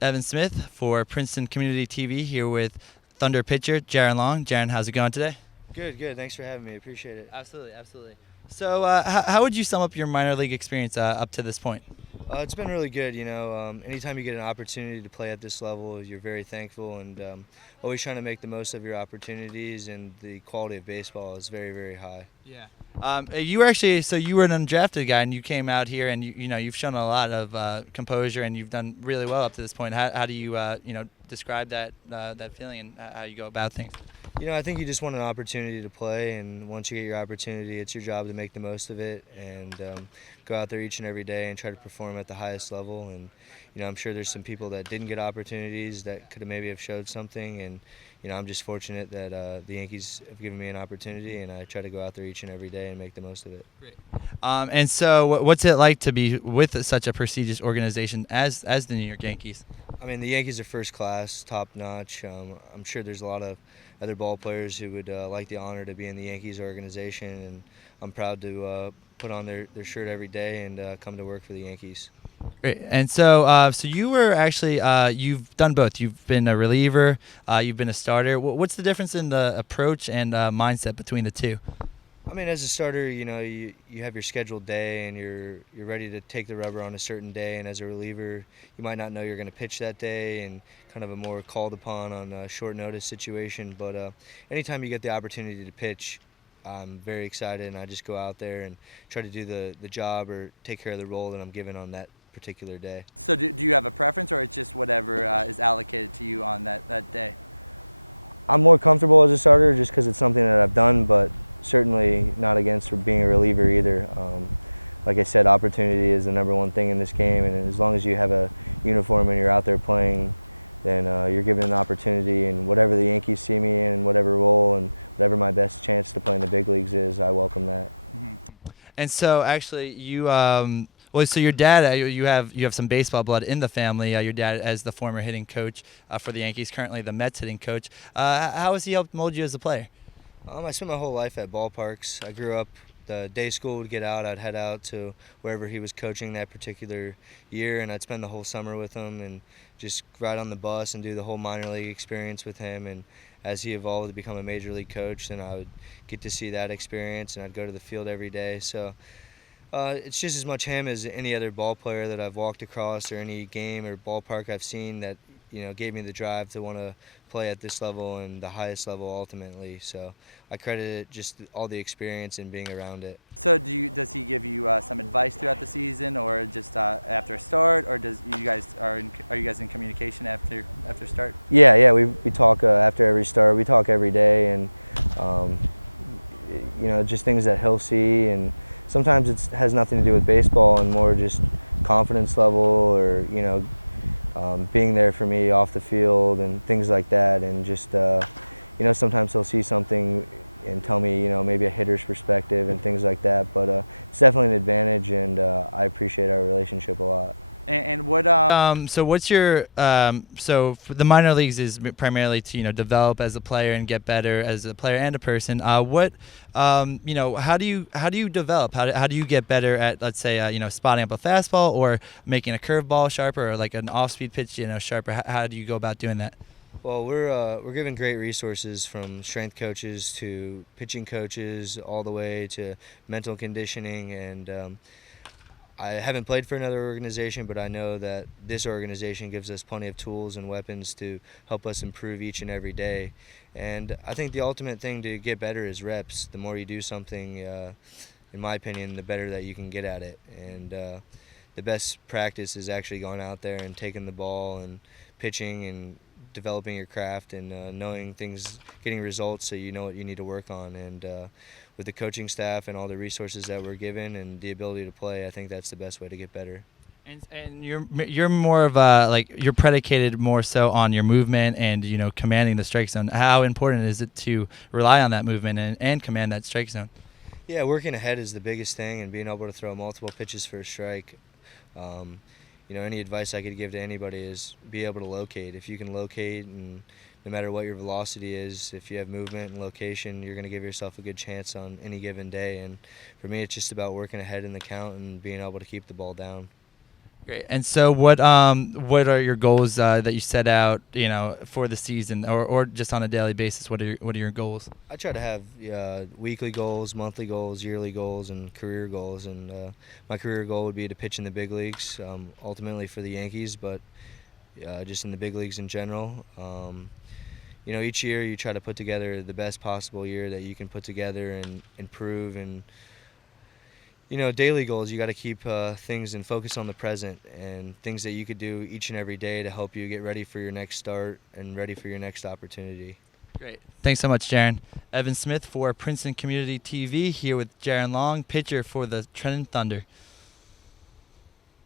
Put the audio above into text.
Evan Smith for Princeton Community TV here with Thunder pitcher Jaron Long. Jaron, how's it going today? Good, good. Thanks for having me. Appreciate it. Absolutely, absolutely. So, how would you sum up your minor league experience up to this point? It's been really good. Anytime you get an opportunity to play at this level, you're very thankful and always trying to make the most of your opportunities. And the quality of baseball is very, very high. Yeah. You were you were an undrafted guy, and you came out here, and you've shown a lot of composure, and you've done really well up to this point. How do you describe that feeling and how you go about things? I think you just want an opportunity to play, and once you get your opportunity, it's your job to make the most of it and go out there each and every day and try to perform at the highest level. And I'm sure there's some people that didn't get opportunities that could have maybe have showed something, and I'm just fortunate that the Yankees have given me an opportunity, and I try to go out there each and every day and make the most of it. Great. And so, what's it like to be with such a prestigious organization as the New York Yankees? I mean, the Yankees are first class, top notch. I'm sure there's a lot of other ball players who would like the honor to be in the Yankees organization, and I'm proud to put on their shirt every day and come to work for the Yankees. Great. And so, you were actually you've done both. You've been a reliever, you've been a starter. What's the difference in the approach and mindset between the two? I mean, as a starter, you have your scheduled day and you're ready to take the rubber on a certain day. And as a reliever, you might not know you're going to pitch that day and kind of a more called upon on a short notice situation. But anytime you get the opportunity to pitch, I'm very excited, and I just go out there and try to do the job or take care of the role that I'm given on that particular day. So, do you have a preference, or it's just whatever is allocated to you on that day? I'm more comfortable as a starter just because it's something that I've done, but certainly not against being a reliever either. Like I said, opportunity is the number one thing in this game, and as long as you have a uniform and you're out there playing, then you're given an opportunity, and whatever the Yankees see me in, whatever role and whatever my best chance to play in the big leagues is, I welcome that. Mm-hmm. And so, actually, so your dad, you have some baseball blood in the family. Your dad, as the former hitting coach for the Yankees, currently the Mets hitting coach. How has he helped mold you as a player? I spent my whole life at ballparks. I grew up, the day school would get out, I'd head out to wherever he was coaching that particular year, and I'd spend the whole summer with him and just ride on the bus and do the whole minor league experience with him. And as he evolved to become a major league coach, then I would get to see that experience, and I'd go to the field every day. So it's just as much him as any other ball player that I've walked across or any game or ballpark I've seen that gave me the drive to want to play at this level and the highest level ultimately. So I credit it just all the experience and being around it. So does he give you some advice throughout the season, or just after a start, or are you guys in communication after start? Yeah, we talk after every start. We talk every day, and just things that he'll see, and sometimes it has nothing to do with baseball and more just confidence level or being there for me off the field and things like that. And just sometimes he'll see something and tell me maybe a hitter's perspective and things like that. But it's definitely an advantage, and I appreciate our relationship a lot. And what so what's your so for the minor leagues is primarily to develop as a player and get better as a player and a person. What how do you develop? How do you get better at, let's say, spotting up a fastball or making a curveball sharper, or like an off-speed pitch sharper? How do you go about doing that? Well, we're given great resources from strength coaches to pitching coaches all the way to mental conditioning, and I haven't played for another organization, but I know that this organization gives us plenty of tools and weapons to help us improve each and every day. And I think the ultimate thing to get better is reps. The more you do something, in my opinion, the better that you can get at it. And the best practice is actually going out there and taking the ball and pitching and developing your craft and knowing things, getting results so you know what you need to work on. And with the coaching staff and all the resources that we're given and the ability to play, I think that's the best way to get better. And you're more of you're predicated more so on your movement and commanding the strike zone. How important is it to rely on that movement and command that strike zone? Yeah, working ahead is the biggest thing, and being able to throw multiple pitches for a strike. Any advice I could give to anybody is be able to locate. If you can locate, and no matter what your velocity is, if you have movement and location, you're going to give yourself a good chance on any given day. And for me, it's just about working ahead in the count and being able to keep the ball down. Great. And so what are your goals that you set out, for the season, or just on a daily basis? What are your goals? I try to have weekly goals, monthly goals, yearly goals, and career goals. And my career goal would be to pitch in the big leagues, ultimately for the Yankees, but just in the big leagues in general. Each year you try to put together the best possible year that you can put together and improve. And daily goals, you got to keep things and focus on the present and things that you could do each and every day to help you get ready for your next start and ready for your next opportunity. Great. Thanks so much, Jaron. Evan Smith for Princeton Community TV here with Jaron Long, pitcher for the Trenton Thunder.